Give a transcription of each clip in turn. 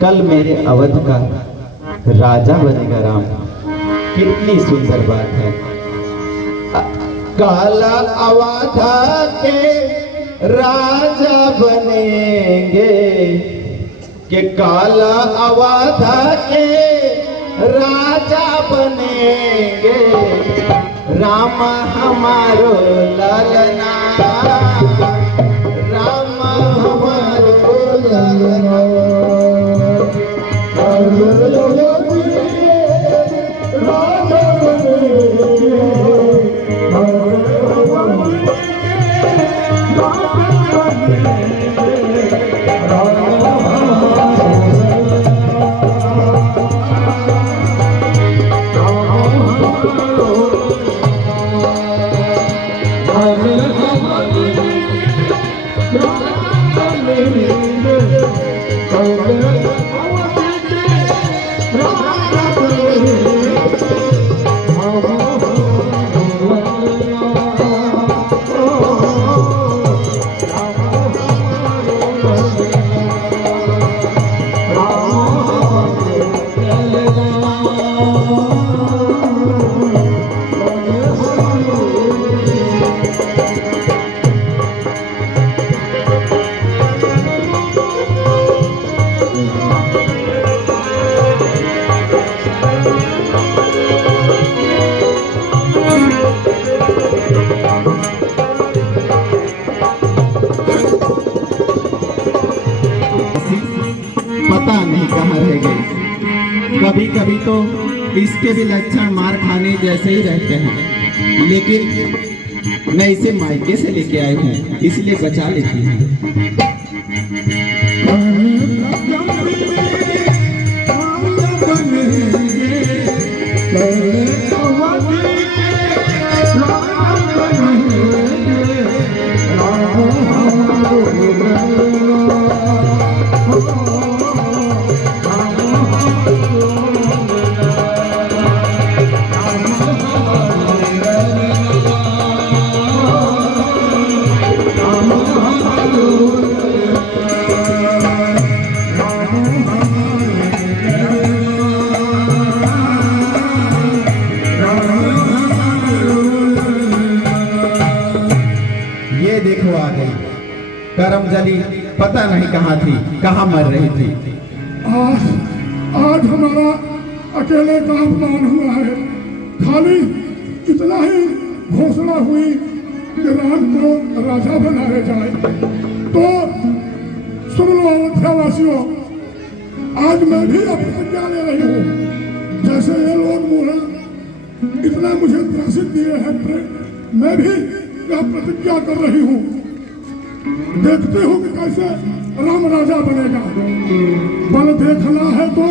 कल मेरे अवध का राजा बनेगा राम। कितनी सुंदर बात है। काला अवध के राजा बनेंगे, कि काला अवध के राजा बनेंगे, राम हमारो लालना, राम हमारो लालना। कभी कभी तो इसके भी लक्षण मार खाने जैसे ही रहते हैं, लेकिन मैं इसे मायके से लेके आई हूँ, इसलिए बचा लेती हूँ। करमजली पता नहीं कहाँ थी, कहाँ मर रही थी। आज हमारा अकेले का अपमान हुआ है। खाली इतना ही घोषणा हुई कि राम को राजा बनाया जाए। तो सुन लो अयोध्यावासियों, आज मैं भी अब प्रतिज्ञा ले रही हूँ। जैसे ये लोग मुझे इतना मुझे त्रासित दिए हैं, मैं भी यह प्रतिज्ञा कर रही हूँ। देखते हो कि कैसे राम राजा बनेगा। बल देखना है तो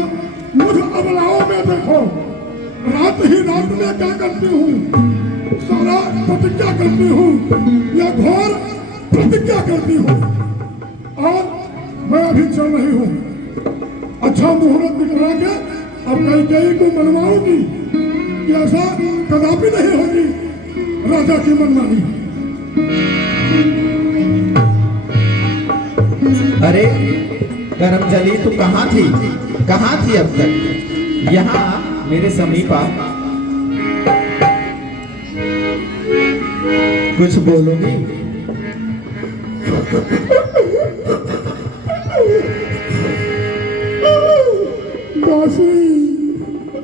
मुझ अबलाओं में देखो। रात ही रात में क्या करती हूँ, सारा प्रतिज्ञा करती हूँ, या घोर प्रतिज्ञा करती हूँ। और मैं अभी चल रही हूँ। अच्छा मुहूर्त निकला के अब कई को मनवाऊंगी कि ऐसा कदापि नहीं होगी राजा की मनमानी। अरे करमजली तू कहाँ थी, कहाँ थी अब तक? यहाँ मेरे समीपा कुछ बोलोगी?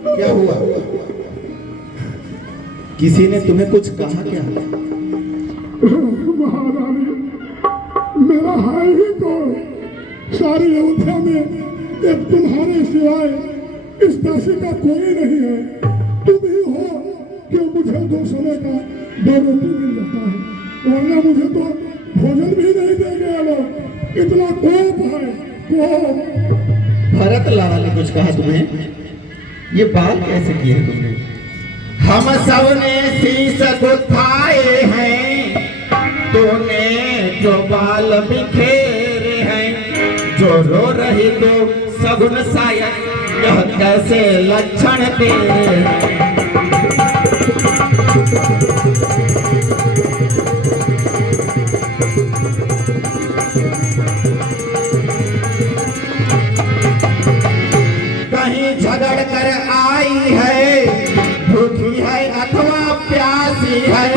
क्या हुआ? किसी ने तुम्हें कुछ कहा क्या? महारानी, मेरा है ही तो सारी अयोध्या में एक तुम्हारे सिवाय इस दासी का कोई नहीं है। तुम ही हो कि मुझे दो समय का दो रोटी मिल जाता है, वरना मुझे तो भोजन भी नहीं देंगे लोग। इतना कोप है, कोप। भरत लाला ने कुछ कहा तुम्हें? ये बात कैसे की है तुमने? हम सबने शीश गुथाए हैं, तूने जो बाल बिखेरे हैं। जो रो रही तो सगुन शायद यह कैसे लक्षण तेरे हैं। कहीं झगड़ कर आई है, भूखी है अथवा प्यासी है।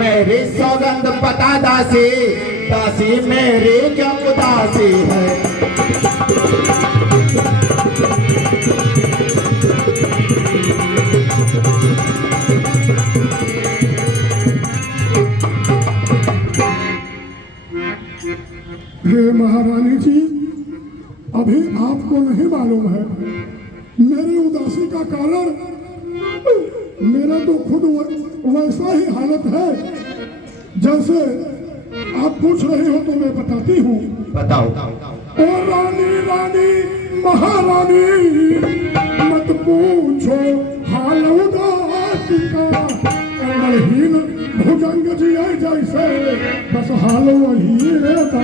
मेरी सौगंध पता दासी, दासी मेरी क्या उदासी है। हे महारानी जी, अभी आपको नहीं मालूम है मेरी उदासी का कारण। मेरा तो खुद वैसा ही हालत है जैसे आप पूछ रहे हो, तो मैं बताती हूँ। बताओ। ओ रानी रानी महारानी, मत पूछो हाल उदासी का। कमलहीन भुजंग जी आई जैसे, बस हाल वही रहता।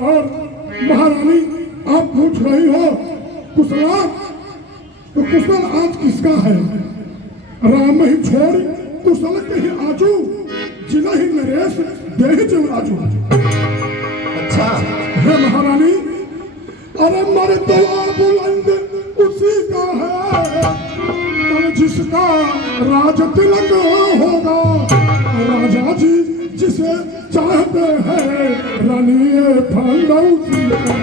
और महारानी आप पूछ रही हो कुशला, तो कुशल आज किसका है? राम ही छोड़ कुशल के ही आजू, जिला ही नरेश देह जवराजू। अच्छा। हे महारानी, अरे मर्तबा बुलंद उसी का है, कल जिसका राज तिलक होगा। राजा जी जिसे चाहते हैं, रानी फंदौसी का।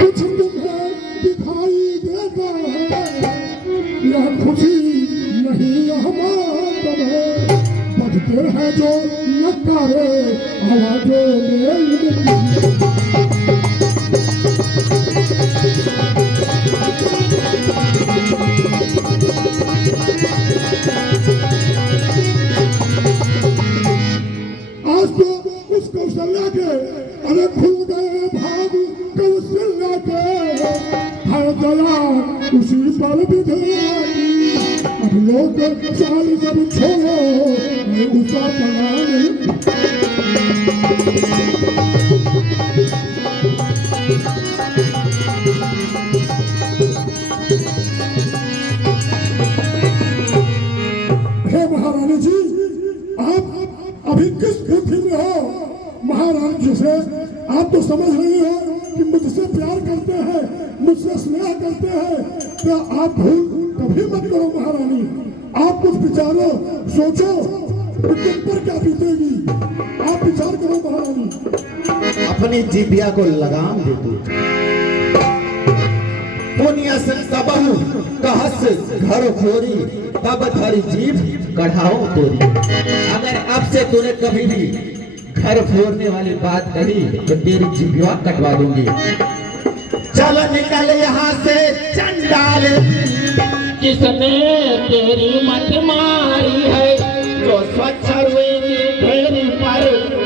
कुछ तुम्हें दिखाई देता है, यह खुशी नहीं यह मातम है। बजते हैं जो नकारे आवाजों में। आज तो उस कौशल्या के अरे खुल गए भाग कौशल्या के, हर दया उसी पर विधवाई। अब लोग साल सब छोड़ो, उसका पलान। हे महारानी जी, आप अभी किस स्थिति में हो? महारानी जी से आप तो समझ रही हो कि मुझसे प्यार करते हैं, मुझसे स्नेह करते हैं, तो आप भूल कभी मत करो महारानी। आप कुछ विचारो, सोचो कि तुम पर क्या बीतेगी। आप विचार करो महारानी। अपनी जिभिया को लगाम दे दो। पुण्य से सबहु कहस घर खोरी, तब धरी जीभ कढ़ाओ तोरी। अगर अब से तूने कभी भी घर फोड़ने वाली बात कही तो तेरी जिभिया कटवा दूंगी। चलो निकल यहाँ से चंडाल। किसने तेरी मत मारी है, जो स्वच्छ हुई ढेरी पर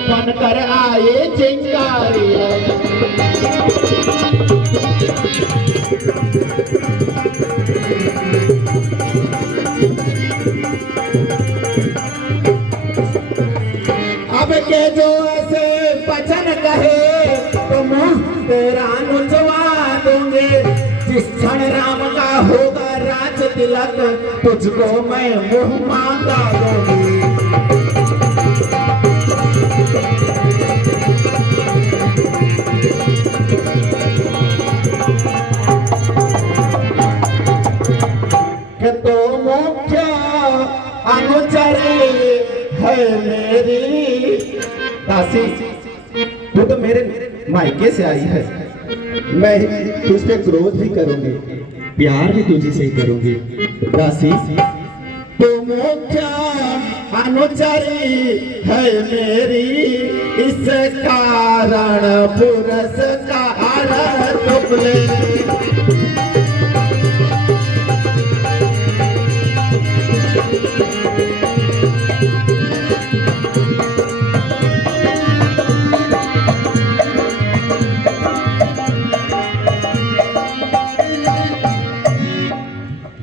बनकर आए चिंगारी है। अब के जो ऐसे वचन कहे, तो मुंह तेरा नुचवा दूंगे। जिस क्षण राम का होगा राज तिलक, तुझको मैं मुंह मांगा दूंगी। तो मुख्य अनुचरी है मेरी दासी। तू तो मेरे मायके से आई है, मैं तुझ पे क्रोध भी करूंगी, प्यार भी तुझे से ही करूंगी दासी। तो मुख्य अनुचरी है मेरी, इस कारण पुरस्कार तुमने।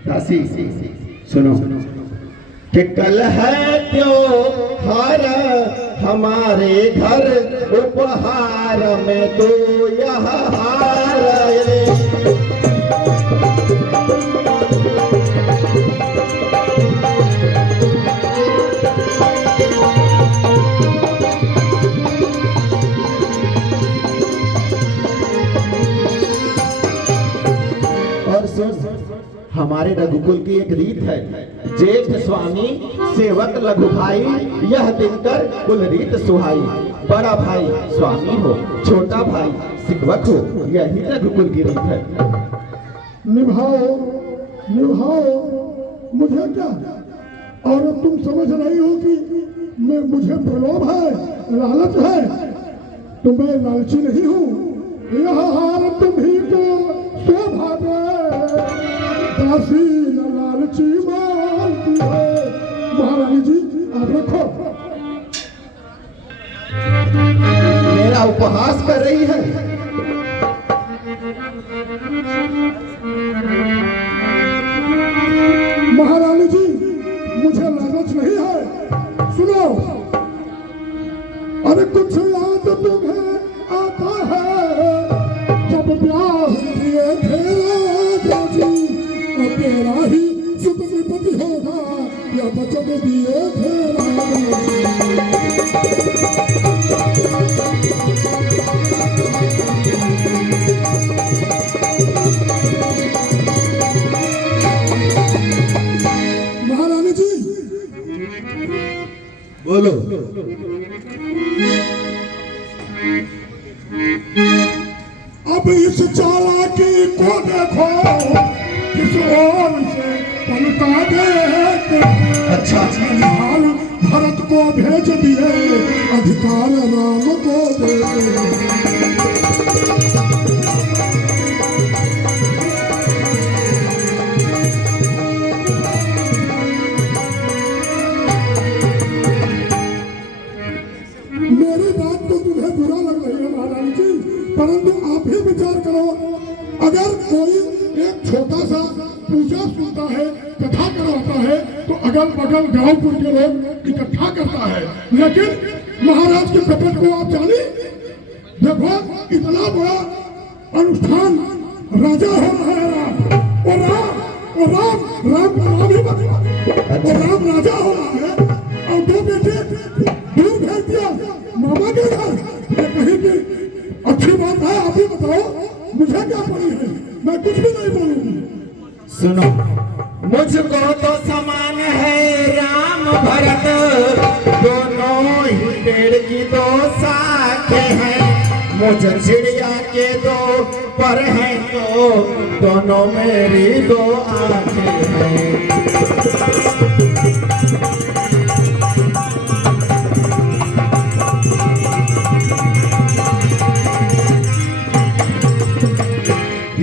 दासी सुनो कि कल है त्योहार हमारे घर, उपहार में तो यह हार। और सुन, हमारे रघुकुल की एक रीत है, जेठ स्वामी सेवक लघु भाई, यह दिनकर कुल रीत सुहाई। बड़ा भाई स्वामी हो, छोटा भाई सेवक हो, यही रघुकुल की रीत है। निभाओ निभाओ, मुझे क्या? और तुम समझ रही हो कि मैं मुझे प्रलोभ है, लालच है? तो मैं लालची नहीं हूँ। यह हार तुम्ही को शोभा दे, दासी न लालची मानती है। महारानी जी आप रखो। मेरा उपहास कर रही है। महारानी जी मुझे लालच नहीं है। सुनो, अरे कुछ याद तुम्हें आता है, जब ब्याह किए थे राजा जी, और तेरा ही सुत विपत्ति होगा, या वचन दिए थे राजा बोलो। अब इस चालाकी को देखो, किस ओर से पलटा दे। अच्छा हाल भरत को भेज दिए, अधिकार राम को दे। परंतु आप ही विचार करो, अगर कोई एक छोटा सा पूजा सुनता है, कथा करवाता है, तो अगल बगल गांवपुर के लोग इकट्ठा करता है। लेकिन महाराज के कपट को आप जाने, देखो इतना बड़ा अनुष्ठान राजा हो रहा है, राम और राम ही और राम राजा हो रहा है, और दो बेटे दूर भेज दिया मामा के घर। कहीं भी अच्छी बात है, आप ही बताओ, मुझे क्या पड़ी है? मैं कुछ भी नहीं बोलूंगी। सुनो, मुझको तो समान है राम भरत, दोनों ही पेड़ की दो शाखें हैं। मुझ चिड़िया के दो पर हैं तो दोनों मेरी दो आंखें हैं।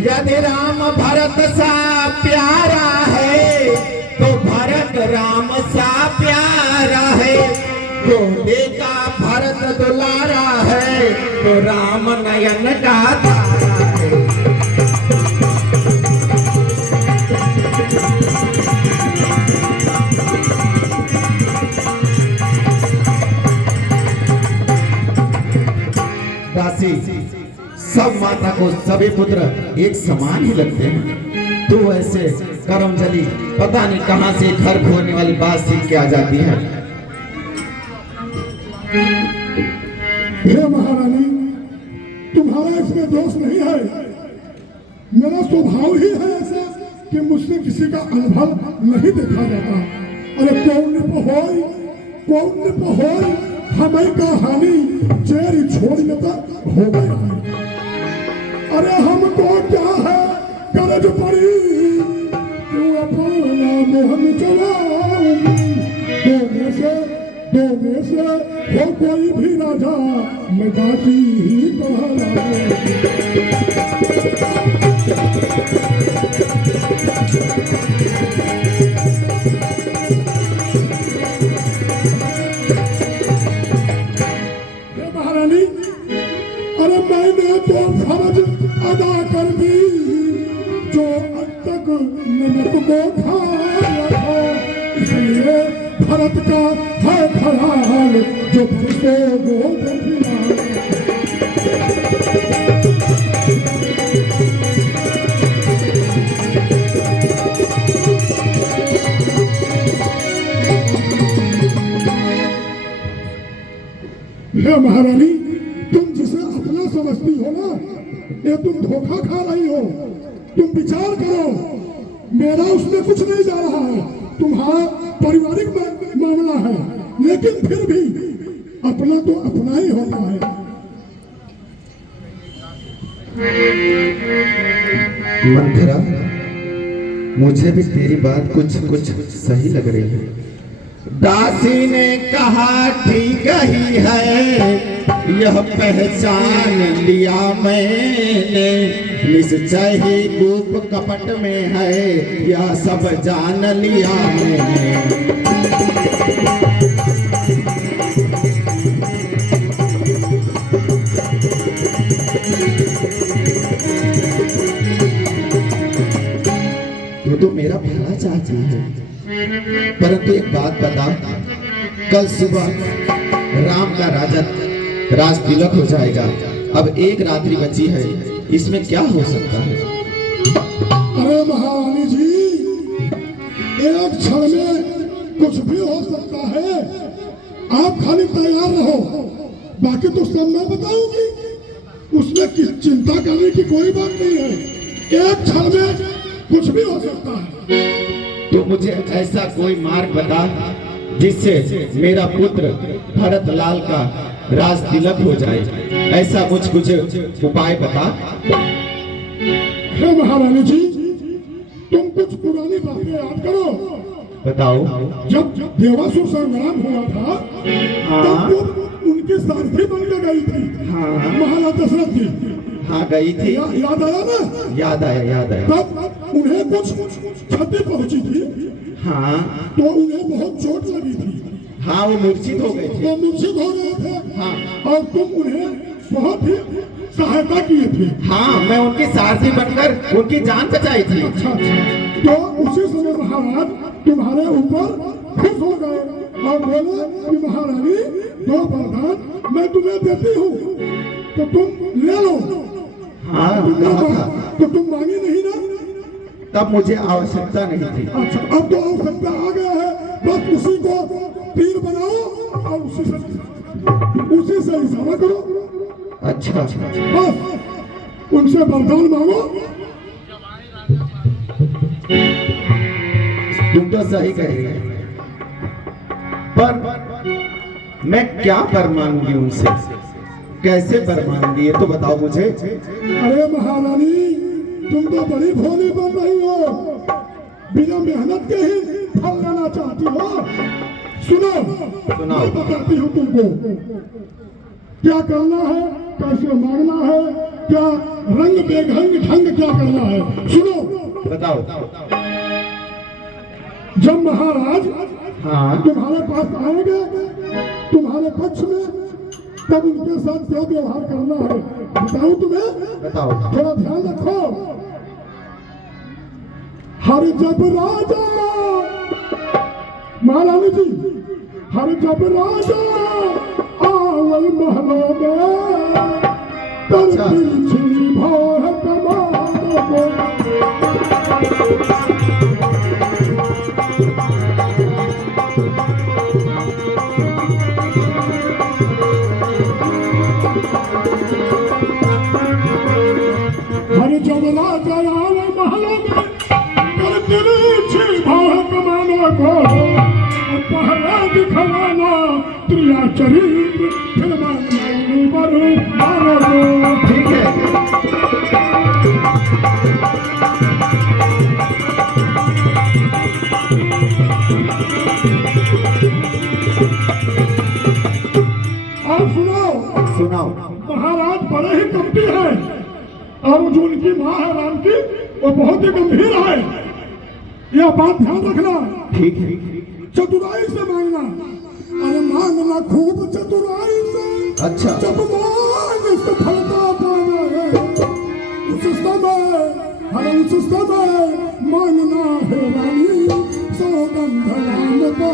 यदि राम भरत सा प्यारा है, तो भरत राम सा प्यारा है। गोदे का भरत दुलारा है, तो राम नयन का तारा है। दासी, सब माता को सभी पुत्र एक समान ही लगते हैं। तू ऐसे करमजली पता नहीं कहां से घर खोलने वाली बात सीख के आ जाती है। हे महारानी, तुम्हारा इसमें दोष नहीं है। मेरा स्वभाव ही है ऐसा कि मुझसे किसी का अनुभव नहीं देखा जाता। अरे कौन होय हमें का हानि चेरी छोड़ लेता हो गया। अरे हमको क्या है गरज पड़ी, क्यों अपना मोहन चलाऊं, से से हो कोई भी राजा मैं दासी ही कहलाऊं। हे महारानी, अरे मैंने तो फर्ज अदा कर दी जो अब तक नमक को खाया था, इसलिए भरत का है ख्याल जो फिर वो देखना। हे महारानी, तुम जिसे अपना समझती हो ना, ये तुम धोखा खा रही हो। तुम विचार करो, मेरा उसमें कुछ नहीं जा रहा है, तुम्हारा पारिवारिक मामला है, लेकिन फिर भी अपना तो अपना ही होता है। मंथरा, मुझे भी तेरी बात कुछ सही लग रही है। दासी ने कहा ठीक ही है, यह पहचान लिया मैंने, निश्चय ही रूप कपट में है, यह सब जान लिया मैंने। तो मेरा भला चाहती है, परंतु एक बात बता, कल सुबह राम का राज तिलक हो जाएगा। अब एक रात्रि बची है, इसमें क्या हो सकता है? अरे महारानी जी, एक क्षण में कुछ भी हो सकता है, आप खाली तैयार रहो, बाकी तो सब मैं बताऊंगी, उसमें चिंता करने की कोई बात नहीं है। एक क्षण में कुछ भी हो सकता है। तो मुझे ऐसा कोई मार्ग बता जिससे मेरा पुत्र भरत लाल का राज तिलक हो जाए, ऐसा कुछ उपाय बता। हे महारानी जी, तुम कुछ पुरानी बातें याद करो। बताओ। जब देवासुर संग्राम हुआ था, तब तुम उनके सारथी बनकर गई थी। महाराज दशरथ जी। हाँ, गई थी। याद आया ना? याद आया। तब उन्हें कुछ क्षति पहुंची थी। हाँ। तो उन्हें बहुत चोट लगी थी। हाँ, वो मूर्छित हो गए थे। वो मूर्छित हो गए थे। हाँ। और तुम उन्हें बहुत ही सहायता किए थे। हाँ, मैं उनकी सारथी बनकर उनकी जान बचाई थी। अच्छा। तो उसी समय महाराज तुम्हारे ऊपर खुश हो गए और बोले कि महारानी, दो वरदान मैं तुम्हें देती हूँ, तो तुम ले लो। हाँ, तो तुम मांगी नहीं ना? तब मुझे आवश्यकता नहीं थी। अच्छा, अब तो आवश्यकता आ गया है, बस उसी को तीर बनाओ और उसी से इशारा करो। अच्छा। बस उनसे वरदान मांगो। तुम तो सही कह रही है, पर मैं क्या वर मांगूंगी उनसे, कैसे वर मांगूंगी, ये तो बताओ मुझे। अरे महारानी, तुम तो बड़ी भोली बन रही हो, बिना मेहनत के ही फल लेना चाहती हो। सुनो, मैं बताती हूँ तुमको क्या करना है, कैसे मांगना है, क्या रंग बेढंग ढंग क्या करना है। सुनो, बताओ। जब महाराज तुम्हारे पास आएंगे तुम्हारे पक्ष में, तब उनके साथ क्या व्यवहार करना है बताऊं तुम्हें? बताओ। थोड़ा ध्यान रखो। हर जब राजा, महारानी जी, हर जब राजा आवल महलों में, तब तिरछी भौह कमानों को। हर जब राजा आवल महलों में, तब तिरछी भौह कमानों को। पहला दिखवाना प्रिया चरित्र, फिर मानो। ठीक है। बात सुनो। सुनाओ। महाराज बड़े ही कपटी है और जो उनकी माँ है राम की वो बहुत ही गंभीर है। यह बात ध्यान रखना। ठीक है। चतुराई से मांगना। अरे मांगना खूब चतुराई से। अच्छा। जब मांग सफलता पाना है उस समय मांगना है रानी सौगंध राम का।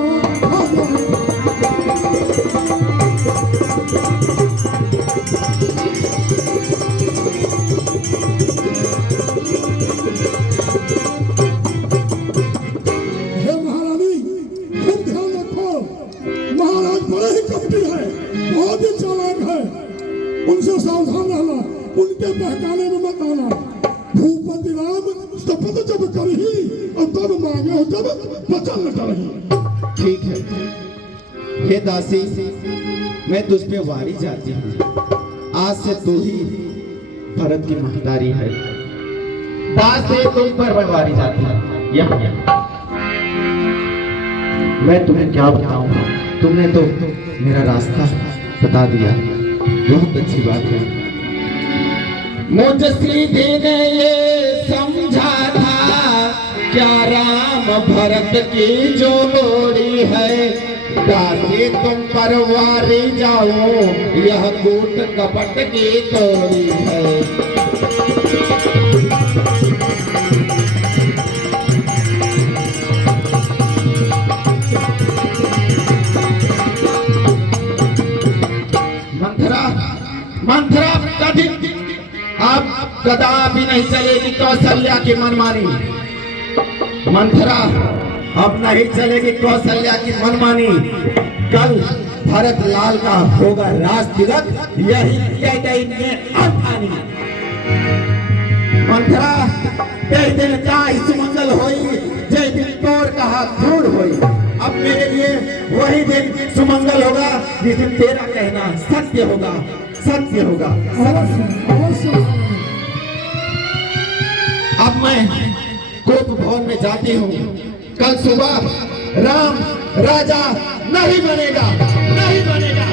हे महारानी खूब ध्यान रखो। महाराज बड़े ही कपटी है, बहुत ही चालाक है। उनसे सावधान रहना, उनके बहकाने में मत आना। भूपति राम शपथ जब करही और तब मांगे जब वचन न करही। ठीक है। हे दासी, मैं तुझ पे वारी जाती हूँ। आज से तू ही भरत की महतारी है। आज से तुम पर मैं वारी जाती हूँ। यहाँ मैं तुम्हें क्या बताऊं, तुमने तो मेरा रास्ता बता दिया। बहुत अच्छी बात है। मुझ सीधे ने ये समझा था क्या राम भरत की जोड़ी है। दासी तुम पर वारी जाओ, यह कूट कपट की तोड़ी है। मंथरा कभी अब कदापि नहीं चलेगी कौशल्या की मनमानी। मंथरा अब नहीं चलेगी कौशल्या की मनमानी। कल भरत लाल का होगा राज तिलक, यही में अर्थानी। मंथरा जय दिन का सुमंगल होई, जय दिन तोड़ कहा धूड़ होई। अब मेरे लिए वही दिन सुमंगल होगा जिस दिन तेरा कहना सत्य होगा, सत्य होगा। अब मैं कोप भवन में जाती हूँ। कल सुबह राम राजा नहीं बनेगा, नहीं बनेगा।